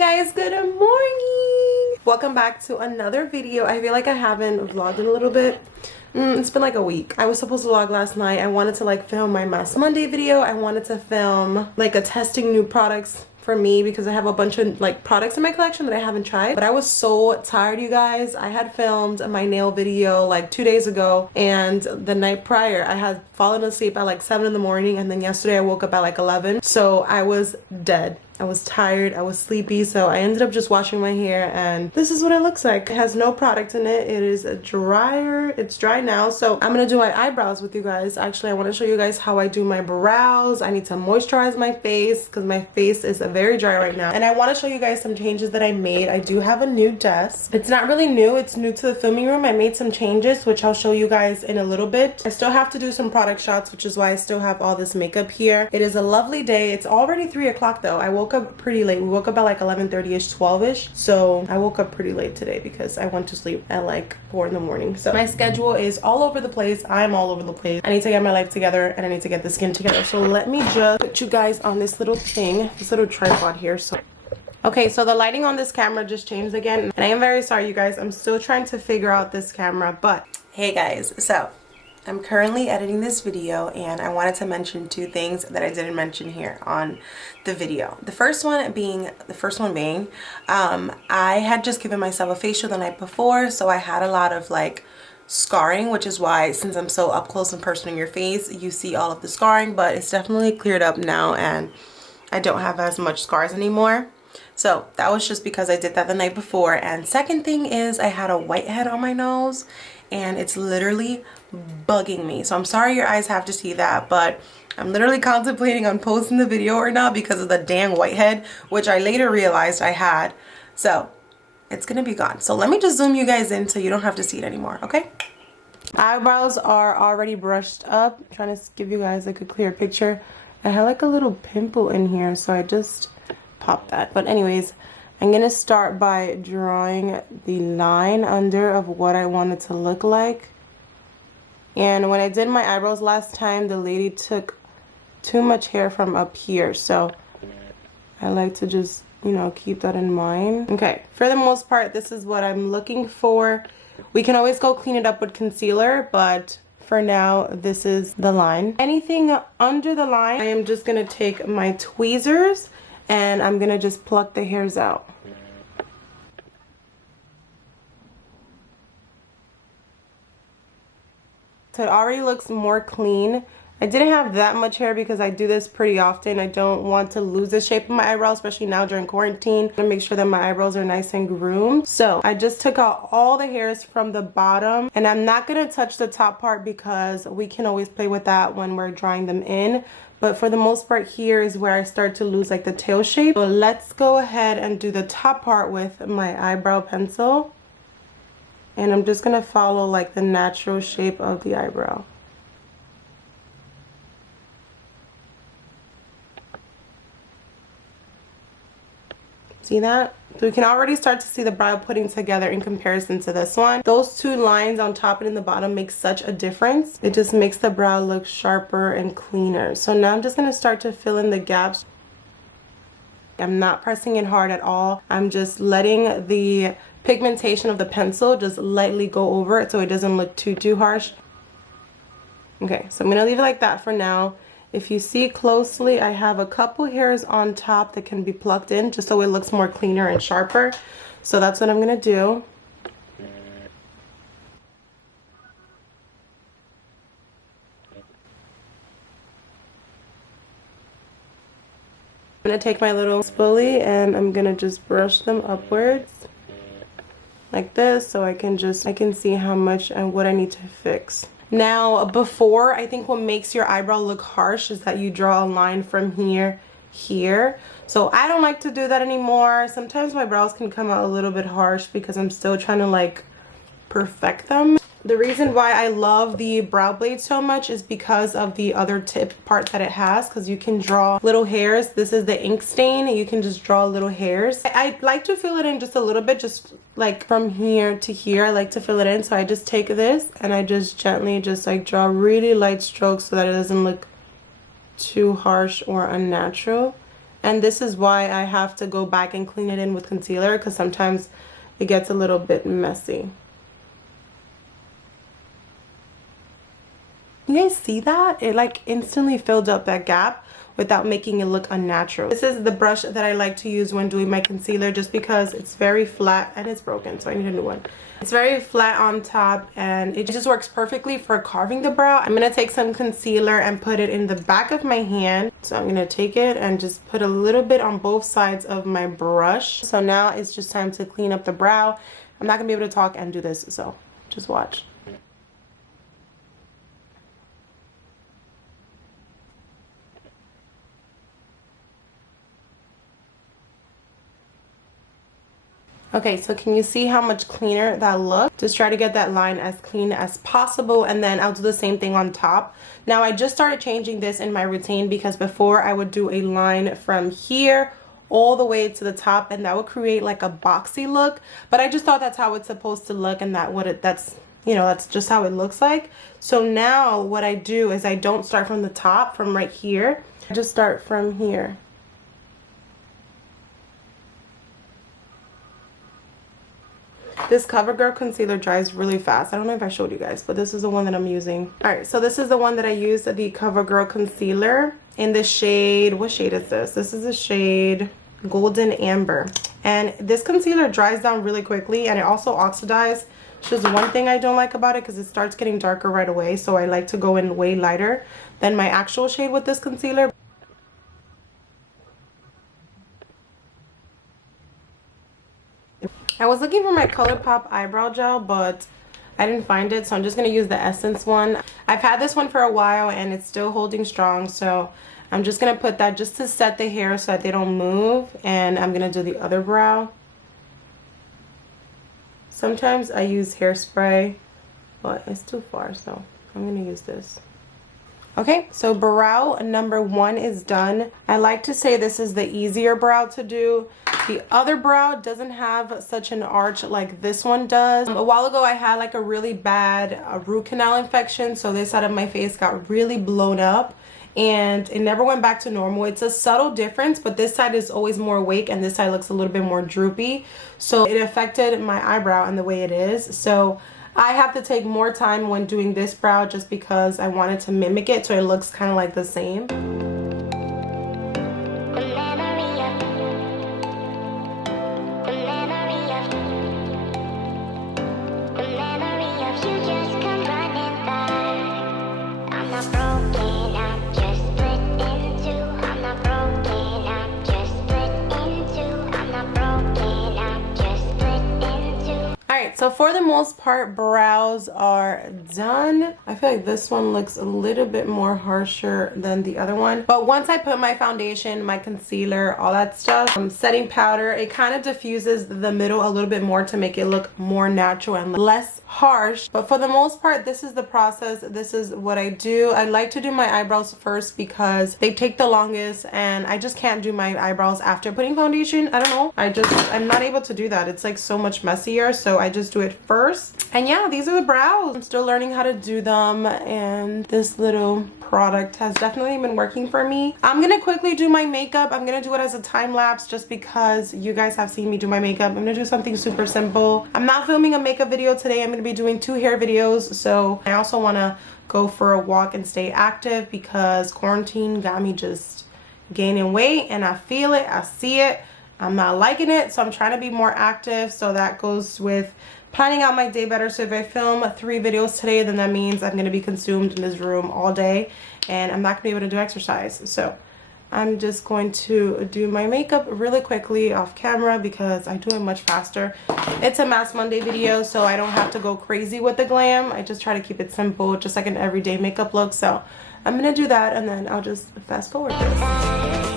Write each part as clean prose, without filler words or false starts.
Guys, good morning. Welcome back to another video. I feel like I haven't vlogged in a little bit. It's been like a week. I was supposed to vlog last night. I wanted to like film my Mask Monday video. I wanted to film like a testing new products for me because I have a bunch of like products in my collection that I haven't tried, but I was so tired, you guys. I had filmed my nail video like 2 days ago, and the night prior I had fallen asleep at like 7 in the morning, and then yesterday I woke up at like 11. So I was dead. I was tired, I was sleepy, so I ended up just washing my hair, and this is what it looks like. It has no product in it. It is a dryer. It's dry now, so I'm gonna do my eyebrows with you guys. Actually, I want to show you guys how I do my brows. I need to moisturize my face because my face is very dry right now, and I want to show you guys some changes that I made. I do have a new desk. It's not really new, it's new to the filming room. I made some changes which I'll show you guys in a little bit. I still have to do some product shots, which is why I still have all this makeup here. It is a lovely day. It's already 3 o'clock though. I woke up pretty late. We woke up at like 11:30ish, 12ish. So I woke up pretty late today because I went to sleep at like 4 in the morning. So my schedule is all over the place. I'm all over the place. I need to get my life together, and I need to get the skin together. So let me just put you guys on this little thing, this little tripod here. So okay, so the lighting on this camera just changed again, and I am very sorry, you guys. I'm still trying to figure out this camera, but hey guys, so I'm currently editing this video, and I wanted to mention 2 things that I didn't mention here on the video. The first one being I had just given myself a facial the night before, so I had a lot of like scarring, which is why, since I'm so up close and personal in your face, you see all of the scarring, but it's definitely cleared up now and I don't have as much scars anymore. So that was just because I did that the night before. And second thing is I had a whitehead on my nose, and it's literally bugging me. So I'm sorry your eyes have to see that, but I'm literally contemplating on posting the video or not because of the dang whitehead, which I later realized I had. So it's gonna be gone. So let me just zoom you guys in so you don't have to see it anymore, okay? Eyebrows are already brushed up. I'm trying to give you guys like a clear picture. I had like a little pimple in here, so I just pop that. But anyways, I'm gonna start by drawing the line under of what I want it to look like. And when I did my eyebrows last time, the lady took too much hair from up here, so I like to just, you know, keep that in mind. Okay, for the most part, this is what I'm looking for. We can always go clean it up with concealer, but for now, this is the line. Anything under the line, I am just gonna take my tweezers and I'm gonna just pluck the hairs out. So it already looks more clean. I didn't have that much hair because I do this pretty often. I don't want to lose the shape of my eyebrows, especially now during quarantine. I'm gonna make sure that my eyebrows are nice and groomed. So I just took out all the hairs from the bottom, and I'm not gonna touch the top part because we can always play with that when we're drawing them in. But for the most part, here is where I start to lose like the tail shape. So let's go ahead and do the top part with my eyebrow pencil. And I'm just gonna follow like the natural shape of the eyebrow. See that? So we can already start to see the brow putting together in comparison to this one. Those 2 lines on top and in the bottom make such a difference. It just makes the brow look sharper and cleaner. So now I'm just going to start to fill in the gaps. I'm not pressing it hard at all. I'm just letting the pigmentation of the pencil just lightly go over it so it doesn't look too harsh. Okay, so I'm going to leave it like that for now. If you see closely, I have a couple hairs on top that can be plucked in just so it looks more cleaner and sharper. So that's what I'm gonna do. I'm gonna take my little spoolie and I'm gonna just brush them upwards like this so I can see how much and what I need to fix. Now, before, I think what makes your eyebrow look harsh is that you draw a line from here, So I don't like to do that anymore. Sometimes my brows can come out a little bit harsh because I'm still trying to like perfect them. The reason why I love the brow blade so much is because of the other tip part that it has, because you can draw little hairs. This is the ink stain. You can just draw little hairs. I like to fill it in just a little bit, just like from here to here. I like to fill it in. So I just take this and I just gently just like draw really light strokes so that it doesn't look too harsh or unnatural. And this is why I have to go back and clean it in with concealer, because sometimes it gets a little bit messy. You guys see that? It like instantly filled up that gap without making it look unnatural. This is the brush that I like to use when doing my concealer, just because it's very flat and it's broken, so I need a new one. It's very flat on top and it just works perfectly for carving the brow. I'm gonna take some concealer and put it in the back of my hand. So I'm gonna take it and just put a little bit on both sides of my brush. So now it's just time to clean up the brow. I'm not gonna be able to talk and do this, so just watch. Okay, so can you see how much cleaner that looks? Just try to get that line as clean as possible, and then I'll do the same thing on top. Now I just started changing this in my routine, because before I would do a line from here all the way to the top, and that would create like a boxy look, but I just thought that's how it's supposed to look, and that's you know, that's just how it looks like. So now what I do is I don't start from the top, from right here. I just start from here. This CoverGirl concealer dries really fast. I don't know if I showed you guys, but this is the one that I'm using. Alright, so this is the one that I used, the CoverGirl concealer in the shade, what shade is this? This is the shade Golden Amber. And this concealer dries down really quickly, and it also oxidizes. It's just one thing I don't like about it, because it starts getting darker right away. So I like to go in way lighter than my actual shade with this concealer. I was looking for my ColourPop eyebrow gel, but I didn't find it, so I'm just going to use the Essence one. I've had this one for a while and it's still holding strong, so I'm just going to put that just to set the hair so that they don't move, and I'm going to do the other brow. Sometimes I use hairspray, but it's too far, so I'm going to use this. Okay, so brow number 1 is done. I like to say this is the easier brow to do. The other brow doesn't have such an arch like this one does. A while ago I had like a really bad root canal infection, so this side of my face got really blown up and it never went back to normal. It's a subtle difference, but this side is always more awake and this side looks a little bit more droopy. So it affected my eyebrow and the way it is. So I have to take more time when doing this brow, just because I wanted to mimic it so it looks kind of like the same. So for the most part, brows are done. I feel like this one looks a little bit more harsher than the other one. But once I put my foundation, my concealer, all that stuff, setting powder, it kind of diffuses the middle a little bit more to make it look more natural and less harsh. But for the most part, this is the process. This is what I do. I like to do my eyebrows first because they take the longest, and I just can't do my eyebrows after putting foundation. I don't know. I'm not able to do that. It's like so much messier. So I just do it first. And yeah, these are the brows. I'm still learning how to do them, and this little product has definitely been working for me. I'm gonna quickly do my makeup. I'm gonna do it as a time lapse just because you guys have seen me do my makeup. I'm gonna do something super simple. I'm not filming a makeup video today. I'm gonna be doing 2 hair videos. So I also wanna go for a walk and stay active because quarantine got me just gaining weight, and I feel it, I see it. I'm not liking it, so I'm trying to be more active. So that goes with planning out my day better. So if I film 3 videos today, then that means I'm going to be consumed in this room all day and I'm not going to be able to do exercise. So I'm just going to do my makeup really quickly off camera because I do it much faster. It's a Mask Monday video, so I don't have to go crazy with the glam. I just try to keep it simple, just like an everyday makeup look. So I'm going to do that, and then I'll just fast forward this.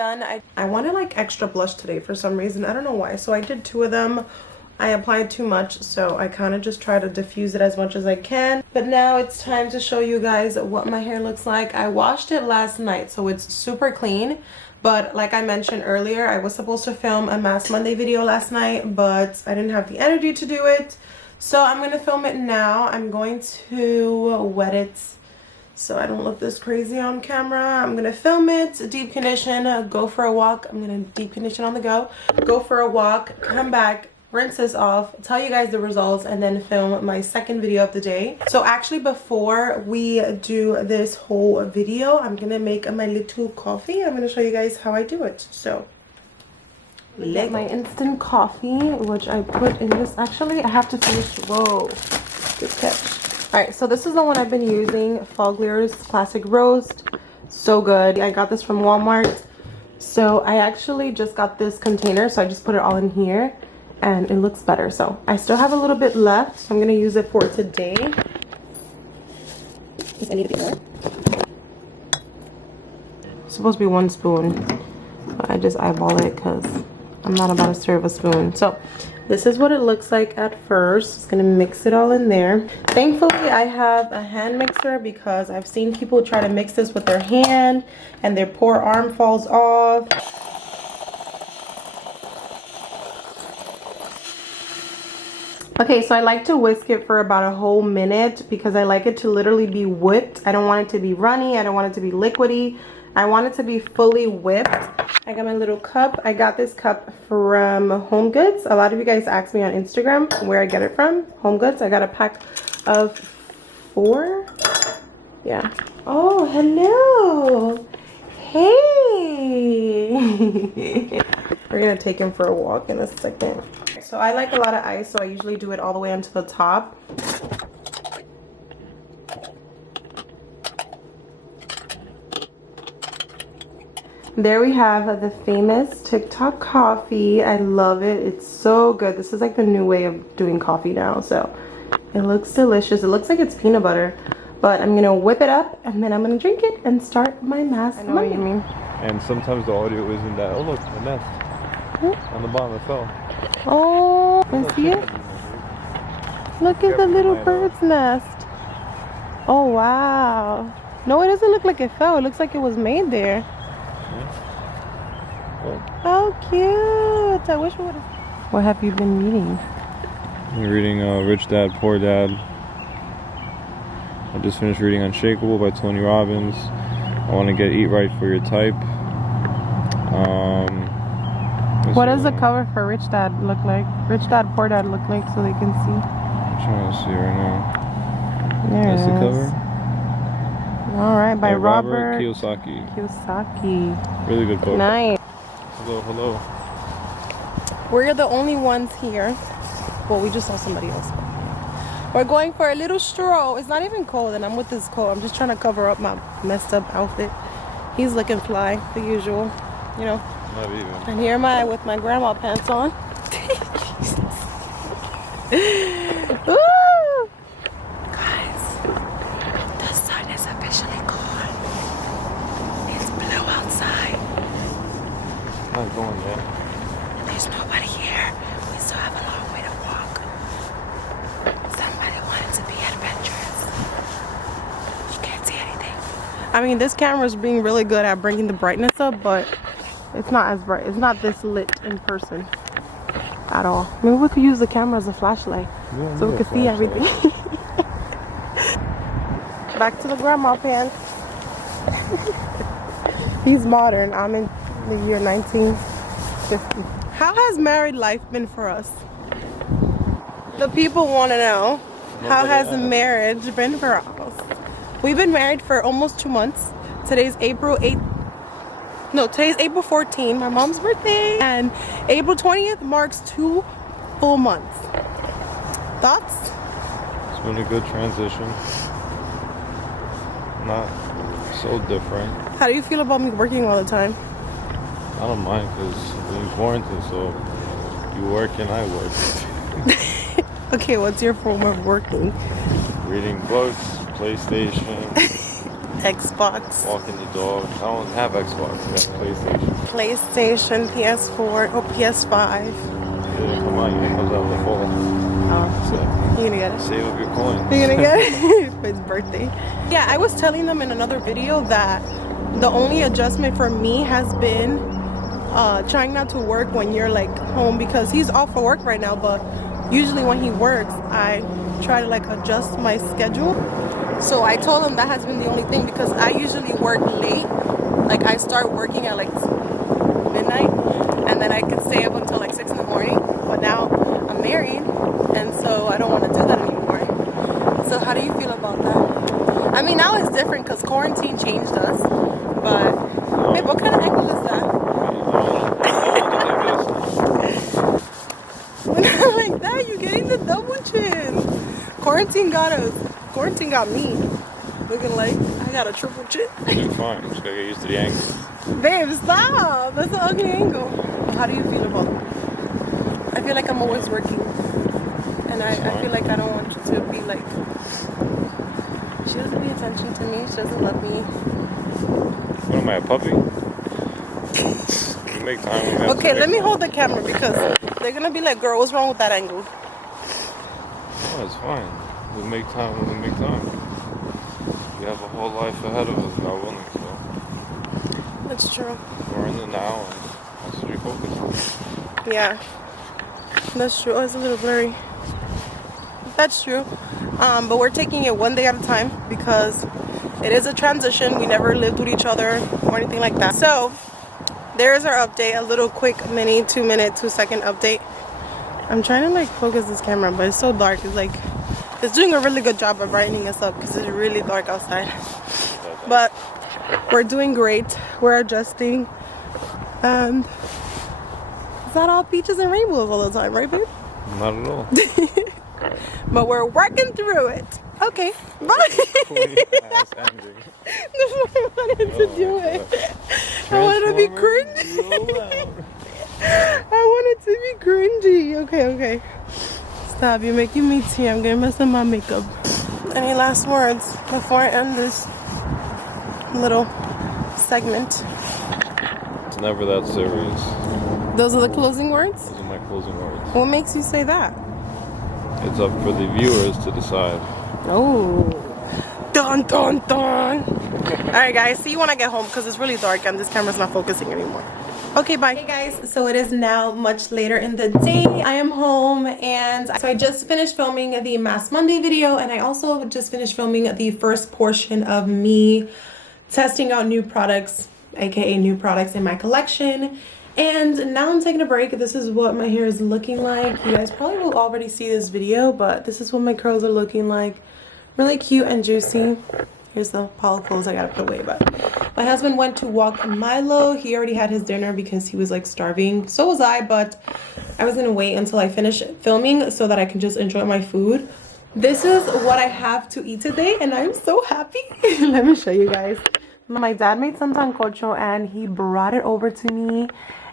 done. I wanted like extra blush today for some reason. I don't know why. So I did 2 of them. I applied too much, so I kind of just try to diffuse it as much as I can. But now it's time to show you guys what my hair looks like. I washed it last night, so it's super clean. But like I mentioned earlier, I was supposed to film a Mask Monday video last night, but I didn't have the energy to do it. So I'm going to film it now. I'm going to wet it so I don't look this crazy on camera. I'm going to film it, deep condition, go for a walk. I'm going to deep condition on the go for a walk, come back, rinse this off, tell you guys the results, and then film my second video of the day. So actually, before we do this whole video, I'm gonna make my little coffee. I'm gonna show you guys how I do it. So get my instant coffee, which I put in this. Actually, I have to finish. Whoa, good catch. All right, so this is the one I've been using, Fogler's Classic Roast. So good. I got this from Walmart. So I actually just got this container, so I just put it all in here and it looks better. So I still have a little bit left, so I'm gonna use it for today. I need a bit more. It's supposed to be 1 spoon, but I just eyeball it because I'm not about to serve a spoon. So this is what it looks like at first. Just gonna mix it all in there. Thankfully, I have a hand mixer because I've seen people try to mix this with their hand and their poor arm falls off. Okay, so I like to whisk it for about a whole minute because I like it to literally be whipped. I don't want it to be runny. I don't want it to be liquidy. I want it to be fully whipped. I got my little cup. I got this cup from Home Goods. A lot of you guys asked me on Instagram where I get it from. Home Goods. I got a pack of 4. Yeah. Oh, hello. Hey. We're gonna take him for a walk in a second. So I like a lot of ice, so I usually do it all the way onto the top. There we have the famous TikTok coffee. I love it. It's so good. This is like the new way of doing coffee now. So it looks delicious. It looks like it's peanut butter, but I'm gonna whip it up and then I'm gonna drink it and start my mask. I know what you mean. And sometimes the audio isn't that. Oh look, a nest on the bottom. It fell. Oh, I see it. Look at the little bird's nest. Oh wow. No, it doesn't look like it fell. It looks like it was made there. How cute. I wish we would have. What have you been reading? I'm reading Rich Dad, Poor Dad. I just finished reading Unshakable by Tony Robbins. I want to get Eat Right for Your Type. What does the cover for Rich Dad look like? Rich Dad, Poor Dad look like so they can see? I'm trying to see right now. That's the cover. Alright, by Robert Kiyosaki. Really good book. Nice. Hello, hello. We're the only ones here. Well, we just saw somebody else. We're going for a little stroll. It's not even cold and I'm with this coat. I'm just trying to cover up my messed up outfit. He's looking fly, the usual, you know. Not even. And here am I with my grandma pants on. Woo! Guys, the sun is officially gone. It's blue outside. Not going yet. There's nobody here. We still have a long way to walk. Somebody wanted to be adventurous. You can't see anything. I mean, this camera's being really good at bringing the brightness up, but it's not as bright. It's not this lit in person at all. Maybe we could use the camera as a flashlight so we could see everything. Back to the grandma pants. He's modern. I'm in the year 1950. How has married life been for us? The people want to know. How has marriage been for us? We've been married for almost 2 months. Today's April 8th. No, today's April 14th, my mom's birthday, and April 20th marks 2 full months. Thoughts? It's been a good transition. Not so different. How do you feel about me working all the time? I don't mind because we're in quarantine, so you work and I work. Okay, what's your form of working? Reading books, PlayStation. Xbox. Walking the dog. I don't have Xbox. I got PlayStation, PlayStation. PS4, or PS5. Yeah, come on, it comes out in the fall. Oh, So, you gonna get it? save up your coins. You gonna get it for his birthday? Yeah, I was telling them in another video that the only adjustment for me has been trying not to work when you're like home, because he's off for work right now, but usually when he works I try to like adjust my schedule. So I told him that has been the only thing, because I usually work late. Like I start working at like midnight and then I could stay up until like 6 in the morning, but now I'm married and so I don't want to do that anymore. So how do you feel about that? I mean, now it's different because quarantine changed us, but babe, what kind of angle is that? Like that, you're getting the double chin. Quarantine got us. Quarantine got me. Looking like I got a triple chin. You're fine. Just gotta get used to the angle. Babe, stop. That's an ugly angle. How do you feel about it? I feel like I'm always working. And I feel like I don't want you to be like... She doesn't pay attention to me. She doesn't love me. What am I, a puppy? You make time when we have Okay, to let me make hold the camera because they're gonna be like, girl, what's wrong with that angle? No, it's fine. We'll make time when we make time. We have a whole life ahead of us, not willing to. That's true. We're in the now, and that's what we focus on. Yeah, that's true. Oh, it's a little blurry. That's true. But we're taking it one day at a time because it is a transition. We never lived with each other or anything like that. So there's our update, a little quick mini 2-minute, 2-second update. I'm trying to like focus this camera, but it's so dark. It's like, it's doing a really good job of brightening us up because it's really dark outside. But we're doing great. We're adjusting. And it's not all peaches and rainbows all the time, right, babe? Not at all. But we're working through it. Okay, bye. Ass ending. That's what I wanted to do it. I wanted to be cringy. I wanted to be cringy. Okay. Stop, you're making me tea. I'm gonna mess up my makeup. Any last words before I end this little segment? It's never that serious. Those are the closing words? Those are my closing words. What makes you say that? It's up for the viewers to decide. Oh. Dun dun dun. Alright guys, see you when I get home because it's really dark and this camera's not focusing anymore. Okay, bye. Hey guys, so it is now much later in the day. I am home and so I just finished filming the Mask Monday video, and I also just finished filming the first portion of me testing out new products, aka new products in my collection. And now I'm taking a break. This is what my hair is looking like. You guys probably will already see this video, but this is what my curls are looking like. Really cute and juicy. Here's the pile clothes I gotta put away. But my husband went to walk Milo. He already had his dinner because he was like starving. So was I, but I was gonna wait until I finished filming so that I can just enjoy my food. This is what I have to eat today and I'm so happy. Let me show you guys. My dad made some sancocho and he brought it over to me.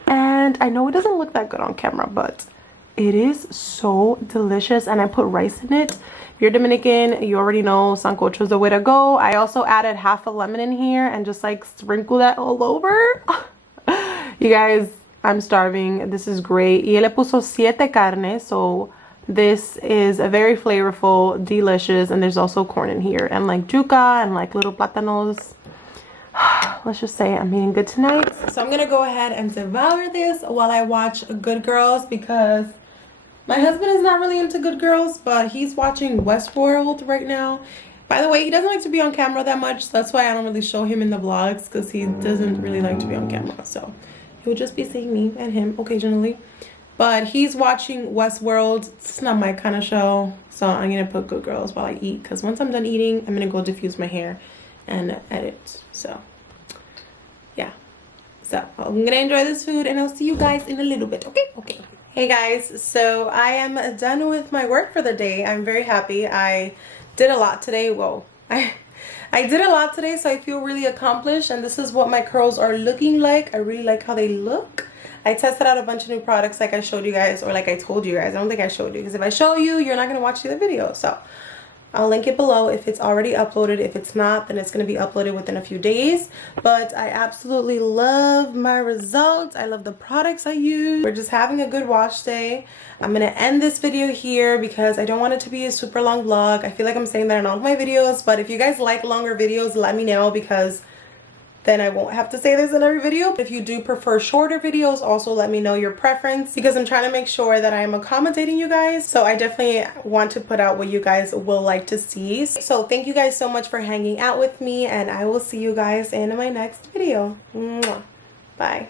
And I know it doesn't look that good on camera, but it is so delicious. And I put rice in it. If you're Dominican, you already know sancocho is the way to go. I also added half a lemon in here and just like sprinkle that all over. You guys, I'm starving. This is great. Y le puso 7 carnes, so this is a very flavorful, delicious, and there's also corn in here and like yuca and like little platanos. Let's just say I'm eating good tonight. So I'm gonna go ahead and devour this while I watch Good Girls because my husband is not really into Good Girls, but he's watching Westworld right now. By the way, he doesn't like to be on camera that much. So that's why I don't really show him in the vlogs because he doesn't really like to be on camera. So he will just be seeing me and him occasionally. But he's watching Westworld. It's not my kind of show. So I'm gonna put Good Girls while I eat because once I'm done eating, I'm gonna go diffuse my hair and edit. So yeah, so I'm gonna enjoy this food and I'll see you guys in a little bit. Okay. Hey guys, so I am done with my work for the day. I'm very happy. I did a lot today. Whoa, I did a lot today, so I feel really accomplished, and this is what my curls are looking like. I really like how they look. I tested out a bunch of new products like I showed you guys, or like I told you guys. I don't think I showed you because if I show you, you're not gonna watch the other video. So I'll link it below if it's already uploaded. If it's not, then it's going to be uploaded within a few days. But I absolutely love my results. I love the products I use. We're just having a good wash day. I'm going to end this video here because I don't want it to be a super long vlog. I feel like I'm saying that in all of my videos, but if you guys like longer videos, let me know, because then I won't have to say this in every video. If you do prefer shorter videos, also let me know your preference, because I'm trying to make sure that I am accommodating you guys. So I definitely want to put out what you guys will like to see. So thank you guys so much for hanging out with me, and I will see you guys in my next video. Mwah. Bye.